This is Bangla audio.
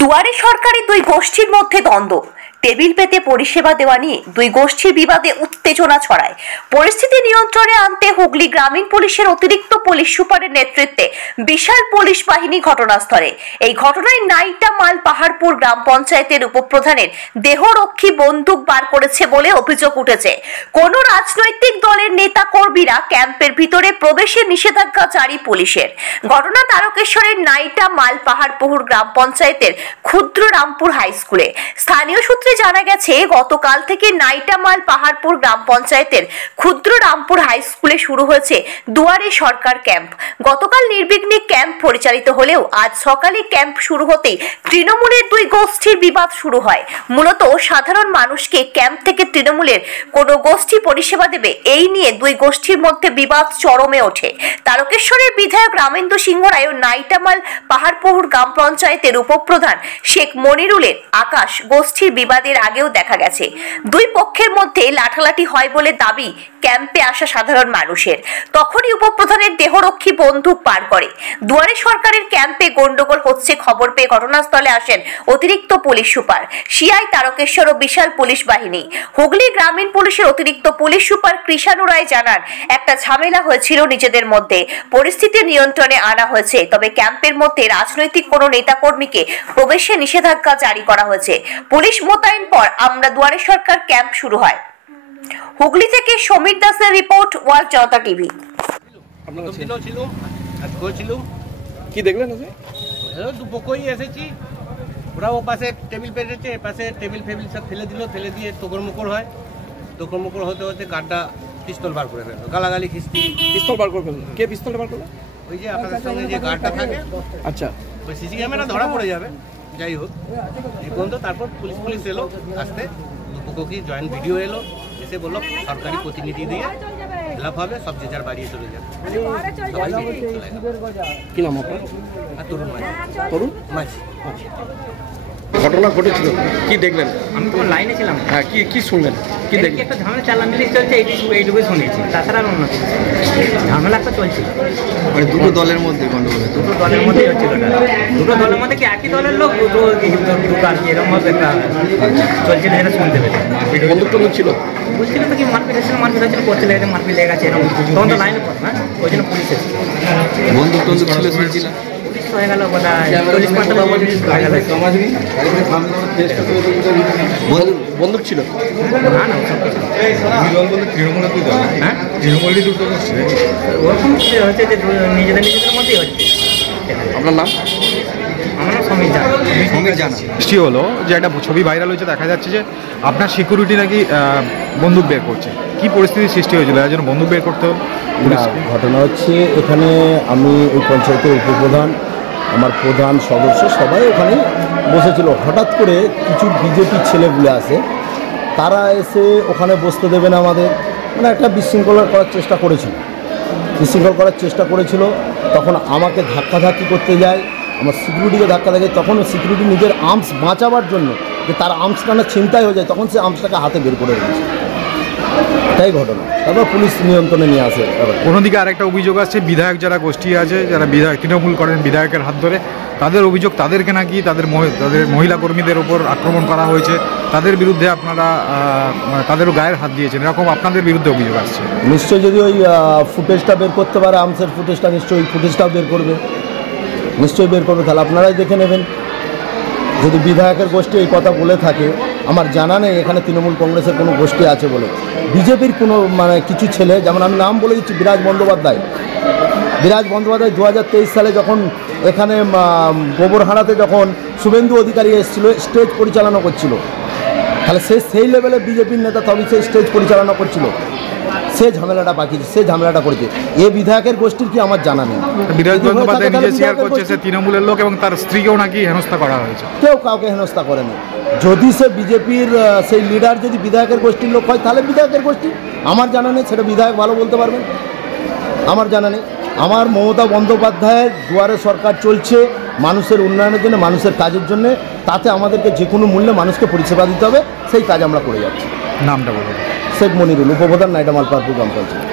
দুয়ারে সরকারি দুই গোষ্ঠীর মধ্যে দ্বন্দ্ব, টেবিল পেতে পরিষেবা দেওয়া নিয়ে দুই গোষ্ঠীর বিবাদে উত্তেজনা ছড়ায়। পরিস্থিতি নিয়ন্ত্রণে আনতে হুগলি গ্রামীণ পুলিশের অতিরিক্ত পুলিশ সুপারের নেতৃত্বে বিশাল পুলিশ বাহিনী ঘটনাস্থলে। এই ঘটনায় নাইটা মাল পাহাড়পুর গ্রাম পঞ্চায়েতের উপপ্রধানের দেহরক্ষী বন্দুক বার করেছে বলে অভিযোগ উঠেছে। কোন রাজনৈতিক দলের নেতা কর্মীরা ক্যাম্পের ভিতরে প্রবেশের নিষেধাজ্ঞা জারি পুলিশের। ঘটনা তারকেশ্বরের নাইটা মাল পাহাড়পুর গ্রাম পঞ্চায়েতের ক্ষুদ্র রামপুর হাই স্কুলে। স্থানীয় সূত্রে জানা গেছে, গতকাল থেকে নাইটা মাল পাহাড়পুর গ্রাম পঞ্চায়েতের ক্ষুদ্র রামপুর হাই স্কুলে শুরু হয়েছে দুয়ারে সরকার ক্যাম্প। গতকাল নির্বিঘ্নে ক্যাম্প পরিচালিত হলেও আজ সকালে ক্যাম্প শুরু হতেই তৃণমূলের দুই গোষ্ঠীর বিবাদ শুরু হয়। মূলত সাধারণ মানুষকে ক্যাম্প থেকে তৃণমূলের কোন গোষ্ঠী পরিষেবা দেবে, এই নিয়ে দুই গোষ্ঠীর মধ্যে বিবাদ চরমে ওঠে। তারকেশ্বরের বিধায়ক রামেন্দ্র সিংহ রায় ও নাইটা মাল পাহাড়পুর গ্রাম পঞ্চায়েতের উপপ্রধান শেখ মনিরুলের আকাশ গোষ্ঠীর বিবাদের আগেও দেখা গেছে। দুই পক্ষের মধ্যে লাঠালাঠি হয় বলে দাবি ক্যাম্পে আসা সাধারণ মানুষের। তখনই উপপ্রধানের দেহরক্ষী বন্দুক পার করে। দুয়ারে সরকারের ক্যাম্পে গন্ডগোল হচ্ছে খবর পেয়ে ঘটনাস্থলে আসেন অতিরিক্ত পুলিশ সুপার, সিআই তারকেশ্বর ও বিশাল পুলিশ বাহিনী। হুগলি গ্রামীণ পুলিশের অতিরিক্ত পুলিশ সুপার কৃষাণু রায় জানান, একটা ঝামেলা হয়েছিল নিজেদের মধ্যে, পরিস্থিতি নিয়ন্ত্রণে আনা হয়েছে। তবে ক্যাম্পের মধ্যে রাজনৈতিক কোনো নেতাকর্মীকে প্রবেশে নিষেধাজ্ঞা জারি করা হয়েছে। পুলিশ মোতায়েন পর আমরা দুয়ারে সরকার ক্যাম্প শুরু হয়। হুগলি থেকে সমীর দাসের রিপোর্ট, ওয়ার্ল্ড জনতা টিভি। কি দেখলেন? দুপক্ষই এসেছি, ওরা ও পাশে টেবিল পেটেছে, পাশে টেবিল ফেবিল সব ফেলে দিল, ফেলে দিয়ে তোকরমোকর হয়। তোকরমোকর হতে হতে গার্ডটা পিস্তল বার করে ফেললো, গালাগালি খিস্তি। পিস্তল বার করে ফেললো? কে পিস্তলটা বার করলো? ওই যে আপনাদের সঙ্গে যে গার্ডটা থাকে। আচ্ছা, ওই সিসি ক্যামেরা ধরা পড়ে যাবে। যাই হোক, এই পর্যন্ত তারপর পুলিশ এলো, আসতে দুপক্ষই জয়েন্ট ভিডিও এলো, এসে বললো সরকারি প্রতিনিধি দিয়ে খেলাপ হবে, সব যে যার বাড়িয়ে চলে যাবে। কি নাম আপনার? তরুণ মাঝি। তরুণ মাঝি। ঘটনা ঘটেছিল, কি দেখলেন? আমি তো লাইনে ছিলাম। হ্যাঁ, কি শুনলেন? কি দেখলেন? একটা ঝামেলা চালামিলি চলছে, এইটুকুই শুনেছি, তাছাড়া আর অন্য কিছু। ঝামেলা একটা চলছিল, মানে দুটো দলের মধ্যে গন্ডগোল। দুটো দলের মধ্যেই হচ্ছিল। দুটো দলের মধ্যে কি একই দলের লোক, দুটো আর কি এরকম ভাবে চলছিল, যেটা শুনতে পেলে। বন্দুক টন্দুক ছিল? বুঝছিল তো কি মারপিট হচ্ছিল, করতে লেগেছে, মারপিট লেগে গেছে, এরকম তখন তো লাইনে পড়ে না, ওই জন্য পুলিশ এসেছে। বন্দুক টন্দুক ছিল শুনছিলাম। হয়ে গেল বোধহয় 40-45 হয়ে গেল। বন্দুক ছিল? না না, হ্যাঁ ওরকম হচ্ছে যে নিজেদের মধ্যেই হচ্ছে। আপনার নাম? আমার নাম সমীর জানা। বৃষ্টি হলো যে একটা ছবি ভাইরাল হয়েছে, দেখা যাচ্ছে যে আপনার সিকিউরিটি নাকি বন্দুক বের করছে। কি পরিস্থিতির সৃষ্টি হয়েছিল, এর জন্য বন্দুক বের করতে হলো? ঘটনা হচ্ছে, এখানে আমি ওই পঞ্চায়েতের উপপ্রধান, আমার প্রধান সদস্য সবাই ওখানে বসেছিল। হঠাৎ করে কিছু বিজেপি ছেলেগুলো আসে, তারা এসে ওখানে বসতে দেবে না আমাদের, মানে একটা বিশৃঙ্খল করার চেষ্টা করেছিল। তখন আমাকে ধাক্কাধাক্কি করতে যায়, আমার সিকিউরিটিকে ধাক্কা দেয়। তখন সিকিউরিটি নিজের আর্মস বাঁচাবার জন্য, যে তার আর্মসটা না ছিনতাই হয়ে যায়, তখন সে আর্মসটাকে হাতে বের করে রেখেছে। তাই ঘটনা। তারপর পুলিশ নিয়ন্ত্রণে নিয়ে আসে। অন্যদিকে আরেকটা অভিযোগ আছে, বিধায়ক যারা গোষ্ঠী আছে, যারা তৃণমূল করেন বিধায়কের হাত ধরে, তাদের অভিযোগ তাদেরকে নাকি তাদের মহিলা কর্মীদের ওপর আক্রমণ করা হয়েছে, তাদের বিরুদ্ধে আপনারা তাদেরও গায়ের হাত দিয়েছেন, এরকম আপনাদের বিরুদ্ধে অভিযোগ আসছে। নিশ্চয়ই যদি ওই ফুটেজটা বের করতে পারে, আর্মসের ফুটেজটা, নিশ্চয়ই ওই ফুটেজটাও বের করবে, তাহলে আপনারাই দেখে নেবেন। যদি বিধায়কের গোষ্ঠী এই কথা বলে থাকে, আমার জানা নেই এখানে তৃণমূল কংগ্রেসের কোনো গোষ্ঠী আছে বলে। বিজেপির কোনো মানে কিছু ছেলে, যেমন আমি নাম বলে দিচ্ছি, বিরাজ বন্দ্যোপাধ্যায় 2023 সালে যখন এখানে গোবরহাড়াতে যখন শুভেন্দু অধিকারী এসেছিল, স্টেজ পরিচালনা করছিল, তাহলে সেই লেভেলে বিজেপির নেতা, তবে সে স্টেজ পরিচালনা করছিল, সে ঝামেলাটা বাকিছে, সে ঝামেলাটা করেছে। এ বিধায়কের গোষ্ঠীর কি আমার জানা নেই। বিরাজ বন্দ্যোপাধ্যায় নিজে শেয়ার করছে সে তৃণমূলের লোক, এবং তার স্ত্রীকেও নাকি হেনস্থা করা হয়েছে। কেউ কাউকে হেনস্থা করেনি। যদি সে বিজেপির সেই লিডার যদি বিধায়কের গোষ্ঠীর লোক হয়, তাহলে বিধায়কের গোষ্ঠী, আমার জানা নেই, সেটা বিধায়ক ভালো বলতে পারবেন, আমার জানা নেই। আমার মমতা বন্দ্যোপাধ্যায়ের দুয়ারে সরকার চলছে মানুষের উন্নয়নের জন্য, মানুষের কাজের জন্য, তাতে আমাদেরকে যে কোনো মূল্যে মানুষকে পরিষেবা দিতে হবে, সেই কাজ আমরা করে যাচ্ছি। নামটা বলুন। শেখ মনিরুল, উপপ্রধান, নাইটা মাল পাহাড়পুর গ্রাম পঞ্চায়েত।